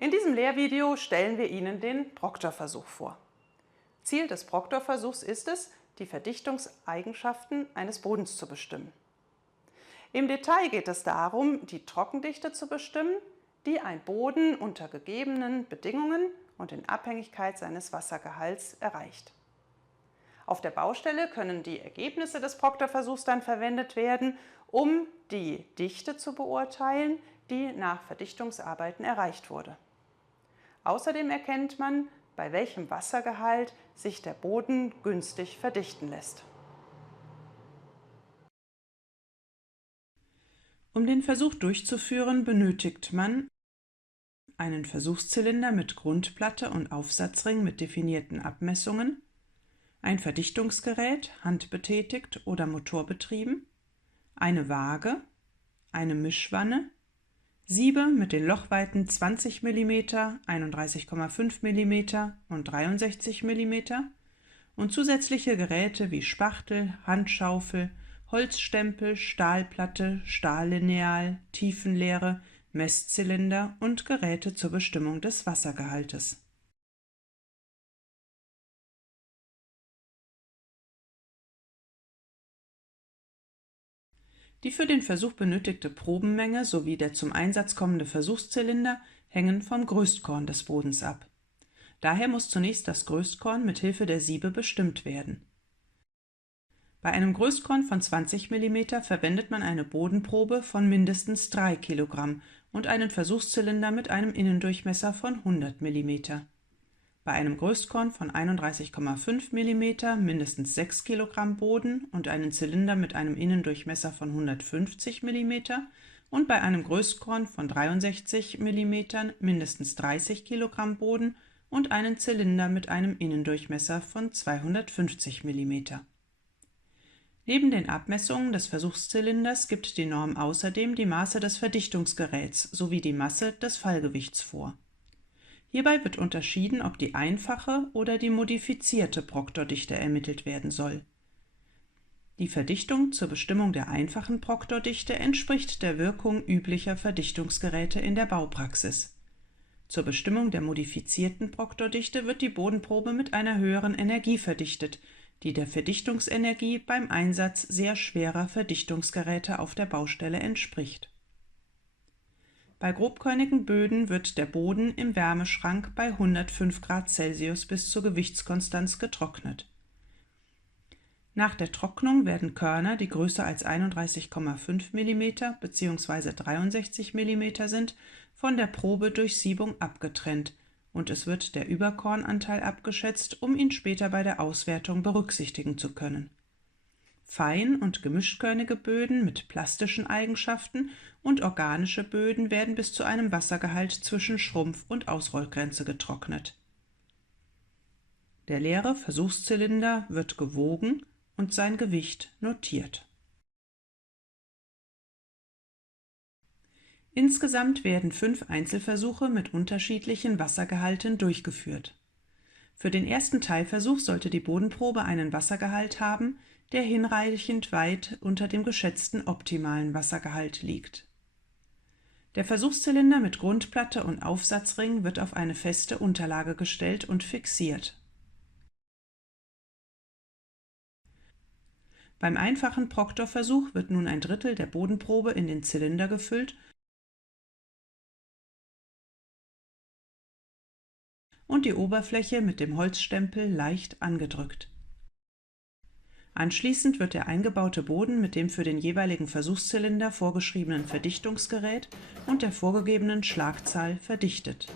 In diesem Lehrvideo stellen wir Ihnen den Proctor-Versuch vor. Ziel des Proctor-Versuchs ist es, die Verdichtungseigenschaften eines Bodens zu bestimmen. Im Detail geht es darum, die Trockendichte zu bestimmen, die ein Boden unter gegebenen Bedingungen und in Abhängigkeit seines Wassergehalts erreicht. Auf der Baustelle können die Ergebnisse des Proctor-Versuchs dann verwendet werden, um die Dichte zu beurteilen, die nach Verdichtungsarbeiten erreicht wurde. Außerdem erkennt man, bei welchem Wassergehalt sich der Boden günstig verdichten lässt. Um den Versuch durchzuführen, benötigt man einen Versuchszylinder mit Grundplatte und Aufsatzring mit definierten Abmessungen, ein Verdichtungsgerät, handbetätigt oder motorbetrieben, eine Waage, eine Mischwanne, Siebe mit den Lochweiten 20 mm, 31,5 mm und 63 mm und zusätzliche Geräte wie Spachtel, Handschaufel, Holzstempel, Stahlplatte, Stahllineal, Tiefenlehre, Messzylinder und Geräte zur Bestimmung des Wassergehaltes. Die für den Versuch benötigte Probenmenge sowie der zum Einsatz kommende Versuchszylinder hängen vom Größtkorn des Bodens ab. Daher muss zunächst das Größtkorn mit Hilfe der Siebe bestimmt werden. Bei einem Größtkorn von 20 mm verwendet man eine Bodenprobe von mindestens 3 kg und einen Versuchszylinder mit einem Innendurchmesser von 100 mm. Bei einem Größtkorn von 31,5 mm mindestens 6 kg Boden und einen Zylinder mit einem Innendurchmesser von 150 mm und bei einem Größtkorn von 63 mm mindestens 30 kg Boden und einen Zylinder mit einem Innendurchmesser von 250 mm. Neben den Abmessungen des Versuchszylinders gibt die Norm außerdem die Maße des Verdichtungsgeräts sowie die Masse des Fallgewichts vor. Hierbei wird unterschieden, ob die einfache oder die modifizierte Proctor-Dichte ermittelt werden soll. Die Verdichtung zur Bestimmung der einfachen Proctor-Dichte entspricht der Wirkung üblicher Verdichtungsgeräte in der Baupraxis. Zur Bestimmung der modifizierten Proctor-Dichte wird die Bodenprobe mit einer höheren Energie verdichtet, die der Verdichtungsenergie beim Einsatz sehr schwerer Verdichtungsgeräte auf der Baustelle entspricht. Bei grobkörnigen Böden wird der Boden im Wärmeschrank bei 105 Grad Celsius bis zur Gewichtskonstanz getrocknet. Nach der Trocknung werden Körner, die größer als 31,5 mm bzw. 63 mm sind, von der Probedurchsiebung abgetrennt und es wird der Überkornanteil abgeschätzt, um ihn später bei der Auswertung berücksichtigen zu können. Fein- und gemischtkörnige Böden mit plastischen Eigenschaften und organische Böden werden bis zu einem Wassergehalt zwischen Schrumpf- und Ausrollgrenze getrocknet. Der leere Versuchszylinder wird gewogen und sein Gewicht notiert. Insgesamt werden 5 Einzelversuche mit unterschiedlichen Wassergehalten durchgeführt. Für den ersten Teilversuch sollte die Bodenprobe einen Wassergehalt haben, der hinreichend weit unter dem geschätzten optimalen Wassergehalt liegt. Der Versuchszylinder mit Grundplatte und Aufsatzring wird auf eine feste Unterlage gestellt und fixiert. Beim einfachen Proctor-Versuch wird nun ein Drittel der Bodenprobe in den Zylinder gefüllt und die Oberfläche mit dem Holzstempel leicht angedrückt. Anschließend wird der eingebaute Boden mit dem für den jeweiligen Versuchszylinder vorgeschriebenen Verdichtungsgerät und der vorgegebenen Schlagzahl verdichtet.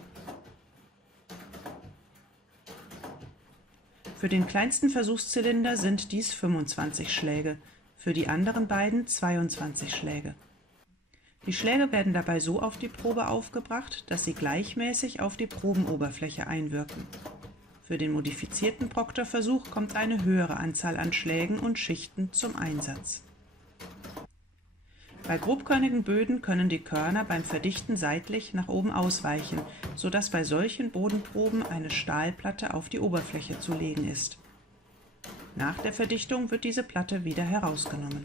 Für den kleinsten Versuchszylinder sind dies 25 Schläge, für die anderen beiden 22 Schläge. Die Schläge werden dabei so auf die Probe aufgebracht, dass sie gleichmäßig auf die Probenoberfläche einwirken. Für den modifizierten Proctor-Versuch kommt eine höhere Anzahl an Schlägen und Schichten zum Einsatz. Bei grobkörnigen Böden können die Körner beim Verdichten seitlich nach oben ausweichen, sodass bei solchen Bodenproben eine Stahlplatte auf die Oberfläche zu legen ist. Nach der Verdichtung wird diese Platte wieder herausgenommen.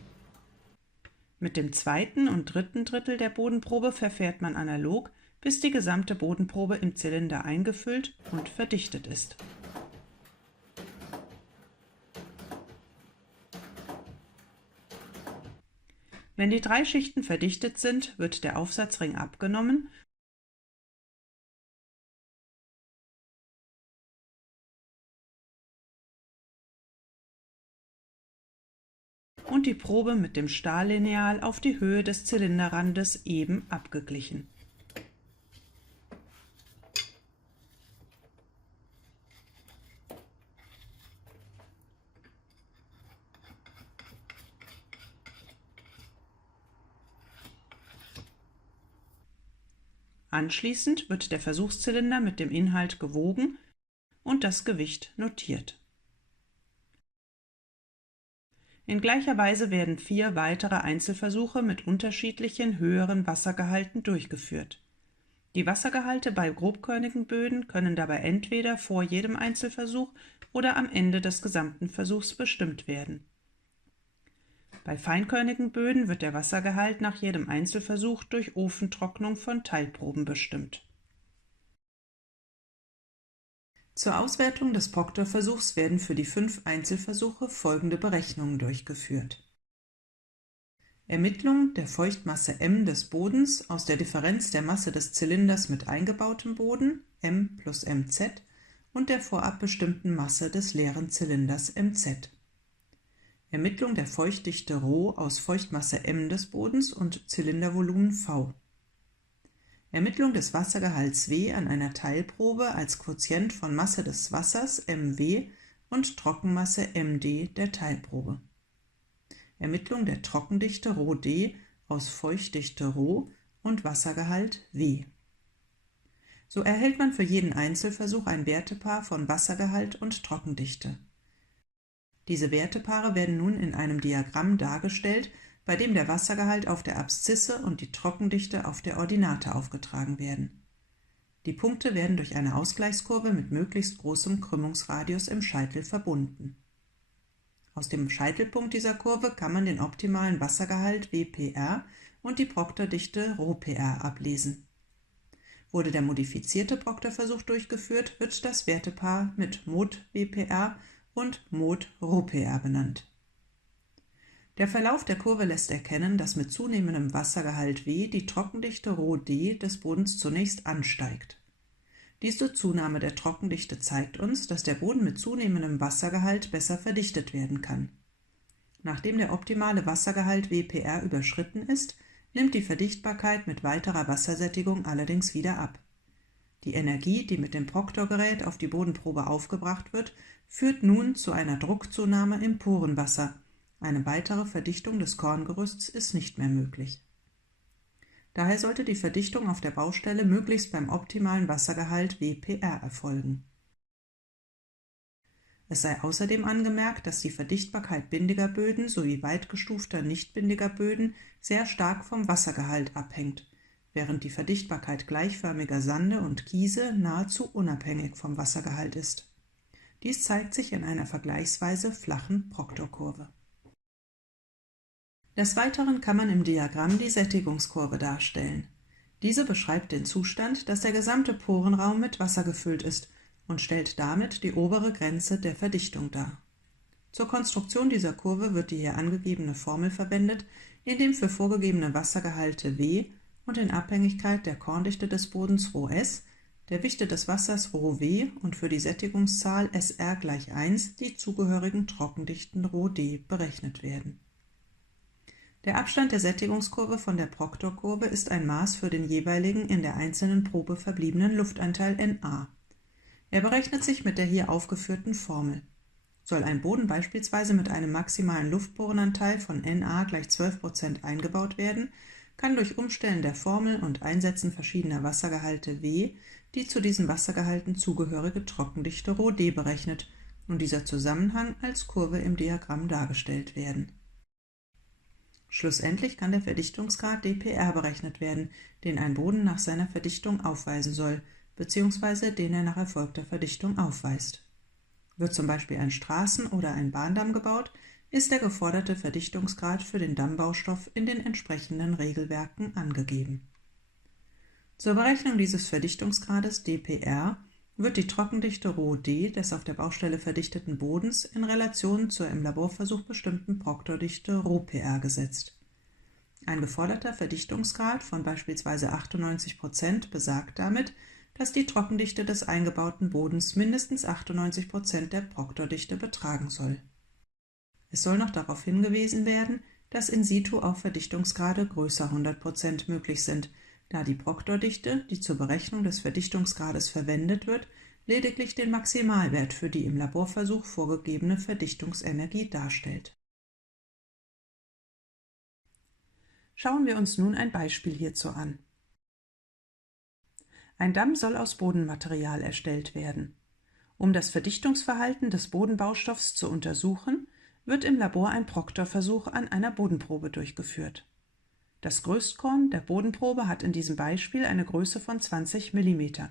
Mit dem zweiten und dritten Drittel der Bodenprobe verfährt man analog, bis die gesamte Bodenprobe im Zylinder eingefüllt und verdichtet ist. Wenn die 3 Schichten verdichtet sind, wird der Aufsatzring abgenommen und die Probe mit dem Stahllineal auf die Höhe des Zylinderrandes eben abgeglichen. Anschließend wird der Versuchszylinder mit dem Inhalt gewogen und das Gewicht notiert. In gleicher Weise werden 4 weitere Einzelversuche mit unterschiedlichen höheren Wassergehalten durchgeführt. Die Wassergehalte bei grobkörnigen Böden können dabei entweder vor jedem Einzelversuch oder am Ende des gesamten Versuchs bestimmt werden. Bei feinkörnigen Böden wird der Wassergehalt nach jedem Einzelversuch durch Ofentrocknung von Teilproben bestimmt. Zur Auswertung des Proctor-Versuchs werden für die 5 Einzelversuche folgende Berechnungen durchgeführt: Ermittlung der Feuchtmasse m des Bodens aus der Differenz der Masse des Zylinders mit eingebautem Boden m plus mz und der vorab bestimmten Masse des leeren Zylinders mz. Ermittlung der Feuchtdichte ρ aus Feuchtmasse m des Bodens und Zylindervolumen v. Ermittlung des Wassergehalts W an einer Teilprobe als Quotient von Masse des Wassers mW und Trockenmasse md der Teilprobe. Ermittlung der Trockendichte ρd aus Feuchtdichte ρ und Wassergehalt W. So erhält man für jeden Einzelversuch ein Wertepaar von Wassergehalt und Trockendichte. Diese Wertepaare werden nun in einem Diagramm dargestellt, bei dem der Wassergehalt auf der Abszisse und die Trockendichte auf der Ordinate aufgetragen werden. Die Punkte werden durch eine Ausgleichskurve mit möglichst großem Krümmungsradius im Scheitel verbunden. Aus dem Scheitelpunkt dieser Kurve kann man den optimalen Wassergehalt WPR und die Proctor-Dichte ρPR ablesen. Wurde der modifizierte Proctor-Versuch durchgeführt, wird das Wertepaar mit Mod WPR und Mod ρPR benannt. Der Verlauf der Kurve lässt erkennen, dass mit zunehmendem Wassergehalt W die Trockendichte ρd des Bodens zunächst ansteigt. Diese Zunahme der Trockendichte zeigt uns, dass der Boden mit zunehmendem Wassergehalt besser verdichtet werden kann. Nachdem der optimale Wassergehalt WPR überschritten ist, nimmt die Verdichtbarkeit mit weiterer Wassersättigung allerdings wieder ab. Die Energie, die mit dem Proctor-Gerät auf die Bodenprobe aufgebracht wird, führt nun zu einer Druckzunahme im Porenwasser. Eine weitere Verdichtung des Korngerüsts ist nicht mehr möglich. Daher sollte die Verdichtung auf der Baustelle möglichst beim optimalen Wassergehalt WPR erfolgen. Es sei außerdem angemerkt, dass die Verdichtbarkeit bindiger Böden sowie weitgestufter nichtbindiger Böden sehr stark vom Wassergehalt abhängt, während die Verdichtbarkeit gleichförmiger Sande und Kiese nahezu unabhängig vom Wassergehalt ist. Dies zeigt sich in einer vergleichsweise flachen Proctor-Kurve. Des Weiteren kann man im Diagramm die Sättigungskurve darstellen. Diese beschreibt den Zustand, dass der gesamte Porenraum mit Wasser gefüllt ist und stellt damit die obere Grenze der Verdichtung dar. Zur Konstruktion dieser Kurve wird die hier angegebene Formel verwendet, indem für vorgegebene Wassergehalte W und in Abhängigkeit der Korndichte des Bodens ρS, der Dichte des Wassers ρW und für die Sättigungszahl SR gleich 1 die zugehörigen Trockendichten ρD berechnet werden. Der Abstand der Sättigungskurve von der Proctor-Kurve ist ein Maß für den jeweiligen in der einzelnen Probe verbliebenen Luftanteil Na. Er berechnet sich mit der hier aufgeführten Formel. Soll ein Boden beispielsweise mit einem maximalen Luftporenanteil von Na gleich 12% eingebaut werden, kann durch Umstellen der Formel und Einsetzen verschiedener Wassergehalte W die zu diesen Wassergehalten zugehörige Trockendichte ρD berechnet und dieser Zusammenhang als Kurve im Diagramm dargestellt werden. Schlussendlich kann der Verdichtungsgrad dPr berechnet werden, den ein Boden nach seiner Verdichtung aufweisen soll, bzw. den er nach erfolgter Verdichtung aufweist. Wird zum Beispiel ein Straßen- oder ein Bahndamm gebaut, ist der geforderte Verdichtungsgrad für den Dammbaustoff in den entsprechenden Regelwerken angegeben. Zur Berechnung dieses Verdichtungsgrades dPr wird die Trockendichte ρD des auf der Baustelle verdichteten Bodens in Relation zur im Laborversuch bestimmten Proktordichte ρPr gesetzt. Ein geforderter Verdichtungsgrad von beispielsweise 98% besagt damit, dass die Trockendichte des eingebauten Bodens mindestens 98% der Proktordichte betragen soll. Es soll noch darauf hingewiesen werden, dass in situ auch Verdichtungsgrade größer 100% möglich sind, da die Proktordichte, die zur Berechnung des Verdichtungsgrades verwendet wird, lediglich den Maximalwert für die im Laborversuch vorgegebene Verdichtungsenergie darstellt. Schauen wir uns nun ein Beispiel hierzu an. Ein Damm soll aus Bodenmaterial erstellt werden. Um das Verdichtungsverhalten des Bodenbaustoffs zu untersuchen, wird im Labor ein Proktorversuch an einer Bodenprobe durchgeführt. Das Größtkorn der Bodenprobe hat in diesem Beispiel eine Größe von 20 mm.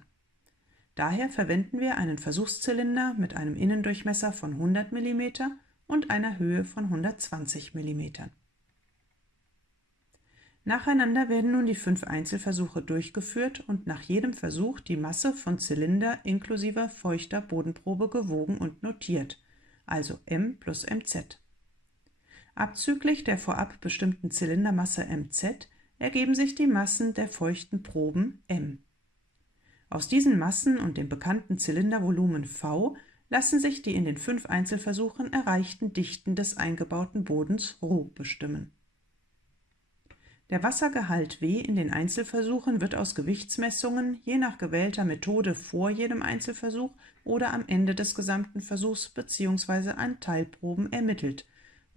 Daher verwenden wir einen Versuchszylinder mit einem Innendurchmesser von 100 mm und einer Höhe von 120 mm. Nacheinander werden nun die 5 Einzelversuche durchgeführt und nach jedem Versuch die Masse von Zylinder inklusive feuchter Bodenprobe gewogen und notiert, also m plus mz. Abzüglich der vorab bestimmten Zylindermasse mz ergeben sich die Massen der feuchten Proben m. Aus diesen Massen und dem bekannten Zylindervolumen v lassen sich die in den 5 Einzelversuchen erreichten Dichten des eingebauten Bodens ρ bestimmen. Der Wassergehalt W in den Einzelversuchen wird aus Gewichtsmessungen je nach gewählter Methode vor jedem Einzelversuch oder am Ende des gesamten Versuchs bzw. an Teilproben ermittelt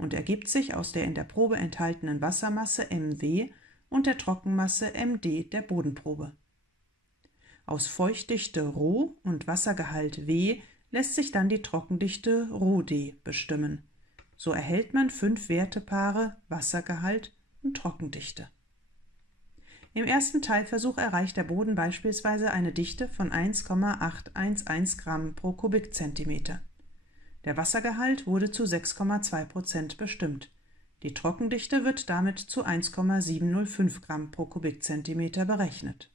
und ergibt sich aus der in der Probe enthaltenen Wassermasse Mw und der Trockenmasse Md der Bodenprobe. Aus Feuchtdichte ρ und Wassergehalt W lässt sich dann die Trockendichte ρd bestimmen. So erhält man 5 Wertepaare Wassergehalt und Trockendichte. Im ersten Teilversuch erreicht der Boden beispielsweise eine Dichte von 1,811 Gramm pro Kubikzentimeter. Der Wassergehalt wurde zu 6,2% bestimmt. Die Trockendichte wird damit zu 1,705 Gramm pro Kubikzentimeter berechnet.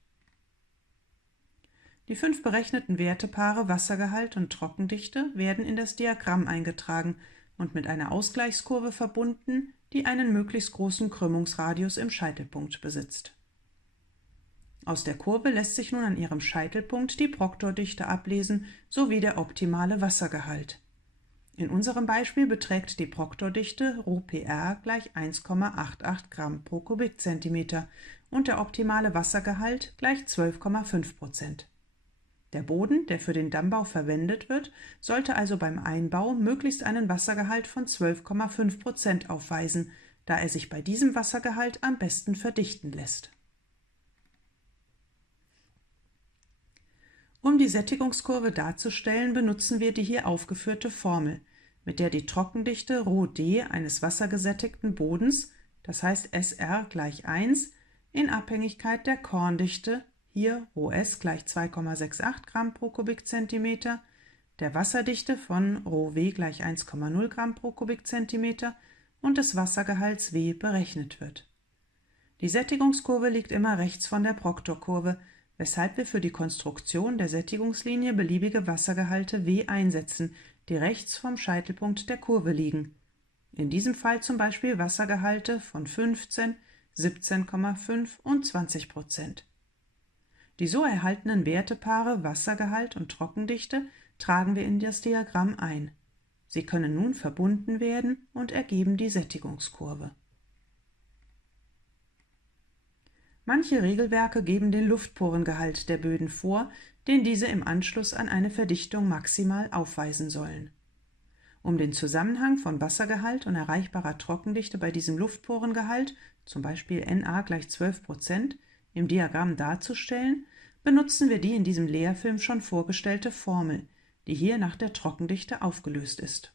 Die 5 berechneten Wertepaare Wassergehalt und Trockendichte werden in das Diagramm eingetragen und mit einer Ausgleichskurve verbunden, die einen möglichst großen Krümmungsradius im Scheitelpunkt besitzt. Aus der Kurve lässt sich nun an ihrem Scheitelpunkt die Proktordichte ablesen sowie der optimale Wassergehalt. In unserem Beispiel beträgt die Proktordichte ρPr gleich 1,88 Gramm pro Kubikzentimeter und der optimale Wassergehalt gleich 12,5%. Der Boden, der für den Dammbau verwendet wird, sollte also beim Einbau möglichst einen Wassergehalt von 12,5% aufweisen, da er sich bei diesem Wassergehalt am besten verdichten lässt. Um die Sättigungskurve darzustellen, benutzen wir die hier aufgeführte Formel, mit der die Trockendichte ρd eines wassergesättigten Bodens, das heißt SR gleich 1, in Abhängigkeit der Korndichte, hier ρS gleich 2,68 Gramm pro Kubikzentimeter, der Wasserdichte von ρW gleich 1,0 Gramm pro Kubikzentimeter und des Wassergehalts W berechnet wird. Die Sättigungskurve liegt immer rechts von der Proktorkurve, weshalb wir für die Konstruktion der Sättigungslinie beliebige Wassergehalte W einsetzen, die rechts vom Scheitelpunkt der Kurve liegen. In diesem Fall zum Beispiel Wassergehalte von 15, 17,5 und 20%. Die so erhaltenen Wertepaare Wassergehalt und Trockendichte tragen wir in das Diagramm ein. Sie können nun verbunden werden und ergeben die Sättigungskurve. Manche Regelwerke geben den Luftporengehalt der Böden vor, den diese im Anschluss an eine Verdichtung maximal aufweisen sollen. Um den Zusammenhang von Wassergehalt und erreichbarer Trockendichte bei diesem Luftporengehalt, zum Beispiel Na gleich 12%, im Diagramm darzustellen, benutzen wir die in diesem Lehrfilm schon vorgestellte Formel, die hier nach der Trockendichte aufgelöst ist.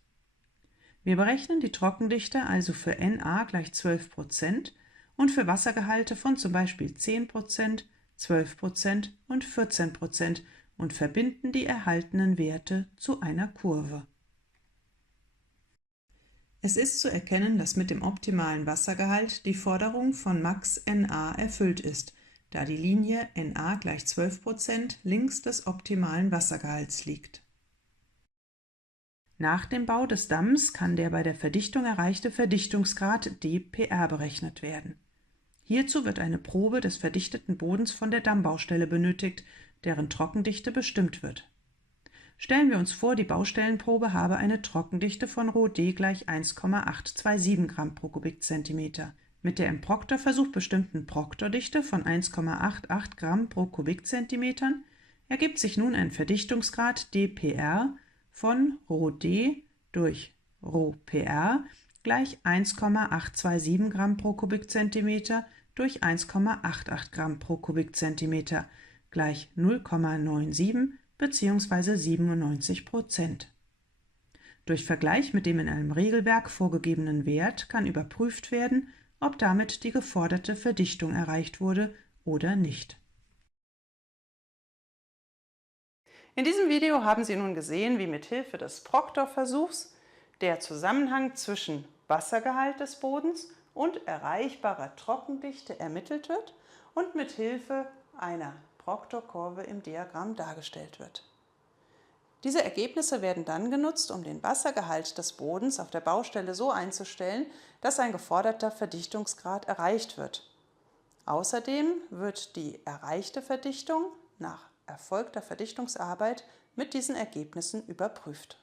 Wir berechnen die Trockendichte also für Na gleich 12% und für Wassergehalte von zum Beispiel 10%, 12% und 14% und verbinden die erhaltenen Werte zu einer Kurve. Es ist zu erkennen, dass mit dem optimalen Wassergehalt die Forderung von max Na erfüllt ist, da die Linie Na gleich 12% links des optimalen Wassergehalts liegt. Nach dem Bau des Damms kann der bei der Verdichtung erreichte Verdichtungsgrad dPr berechnet werden. Hierzu wird eine Probe des verdichteten Bodens von der Dammbaustelle benötigt, deren Trockendichte bestimmt wird. Stellen wir uns vor, die Baustellenprobe habe eine Trockendichte von ρD gleich 1,827 Gramm pro Kubikzentimeter. Mit der im Proktorversuch bestimmten Proktordichte von 1,88 Gramm pro Kubikzentimetern ergibt sich nun ein Verdichtungsgrad dPr von ρD durch ρPr gleich 1,827 Gramm pro Kubikzentimeter durch 1,88 Gramm pro Kubikzentimeter gleich 0,97 bzw. 97%. Durch Vergleich mit dem in einem Regelwerk vorgegebenen Wert kann überprüft werden, ob damit die geforderte Verdichtung erreicht wurde oder nicht. In diesem Video haben Sie nun gesehen, wie mithilfe des Proktor-Versuchs der Zusammenhang zwischen Wassergehalt des Bodens und erreichbarer Trockendichte ermittelt wird und mithilfe einer Proktor-Kurve im Diagramm dargestellt wird. Diese Ergebnisse werden dann genutzt, um den Wassergehalt des Bodens auf der Baustelle so einzustellen, dass ein geforderter Verdichtungsgrad erreicht wird. Außerdem wird die erreichte Verdichtung nach erfolgter Verdichtungsarbeit mit diesen Ergebnissen überprüft.